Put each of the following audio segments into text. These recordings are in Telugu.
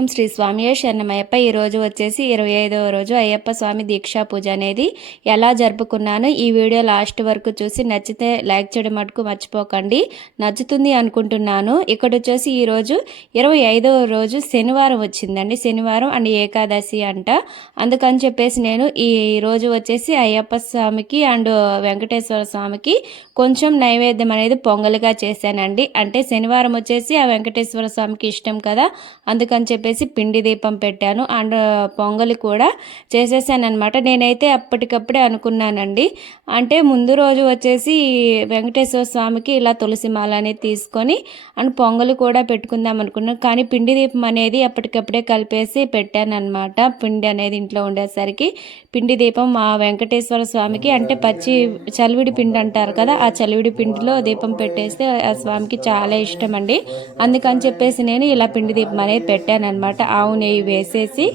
ఓం శ్రీ స్వామియే శరణమయ్యప్ప. ఈరోజు వచ్చేసి 25వ రోజు అయ్యప్ప స్వామి దీక్షా పూజ అనేది ఎలా జరుపుకున్నానో ఈ వీడియో లాస్ట్ వరకు చూసి నచ్చితే లైక్ చేయడం మటుకు మర్చిపోకండి. నచ్చుతుంది అనుకుంటున్నాను. ఇక్కడ వచ్చేసి ఈరోజు 25వ రోజు శనివారం వచ్చిందండి. శనివారం అండ్ ఏకాదశి అంట. అందుకని చెప్పేసి నేను ఈ రోజు వచ్చేసి అయ్యప్ప స్వామికి అండ్ వెంకటేశ్వర స్వామికి కొంచెం నైవేద్యం అనేది పొంగల్గా చేశానండి. అంటే శనివారం వచ్చేసి ఆ వెంకటేశ్వర స్వామికి ఇష్టం కదా, అందుకని చెప్పేసి పిండి దీపం పెట్టాను అండ్ పొంగలి కూడా చేసేసాను అనమాట. నేనైతే అప్పటికప్పుడే అనుకున్నానండి. అంటే ముందు రోజు వచ్చేసి వెంకటేశ్వర స్వామికి ఇలా తులసి మాల అనేది తీసుకొని అండ్ పొంగలి కూడా పెట్టుకుందాం అనుకున్నాను. కానీ పిండి దీపం అనేది అప్పటికప్పుడే కలిపేసి పెట్టాను అనమాట. పిండి అనేది ఇంట్లో ఉండేసరికి పిండి దీపం మా వెంకటేశ్వర స్వామికి అంటే చలివిడి పిండి అంటారు కదా, ఆ చలివిడి పిండిలో దీపం పెట్టేస్తే ఆ స్వామికి చాలా ఇష్టం అండి. అందుకని చెప్పేసి నేను ఇలా పిండి దీపం అనేది పెట్టాను అనమాట. ఆవు నెయ్యి వేసేసి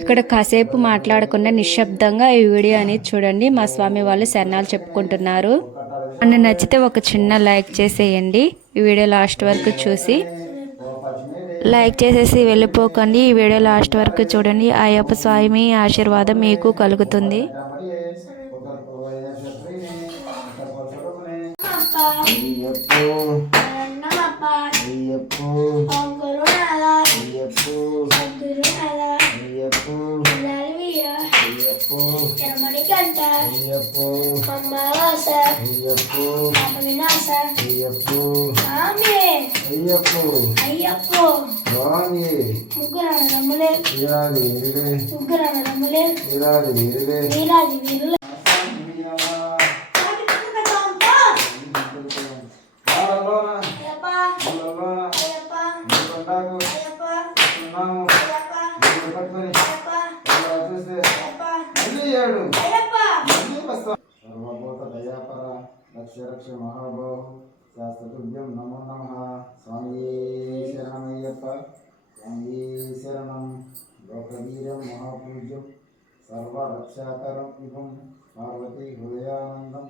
ఇక్కడ కాసేపు మాట్లాడకుండా నిశ్శబ్దంగా ఈ వీడియో అనేది చూడండి. మా స్వామి వాళ్ళు శరణాలు చెప్పుకుంటున్నారు. అండ్ నచ్చితే ఒక చిన్న లైక్ చేసేయండి. ఈ వీడియో లాస్ట్ వరకు చూసి లైక్ చేసేసి వెళ్ళిపోకండి. ఈ వీడియో లాస్ట్ వరకు చూడండి. అయ్యప్ప స్వామి ఆశీర్వాదం మీకు కలుగుతుంది. సర్వభూత దయాపర రక్ష రక్ష మహాబాహు శాస్త్రతుభ్యం నమో నమః. స్వామి శరణమయ్యప్ప. స్వామి శరణం. లోకవీర్యం మహాపూజ్యం సర్వరక్షాకరం విభం పార్వతీ హృదయానందం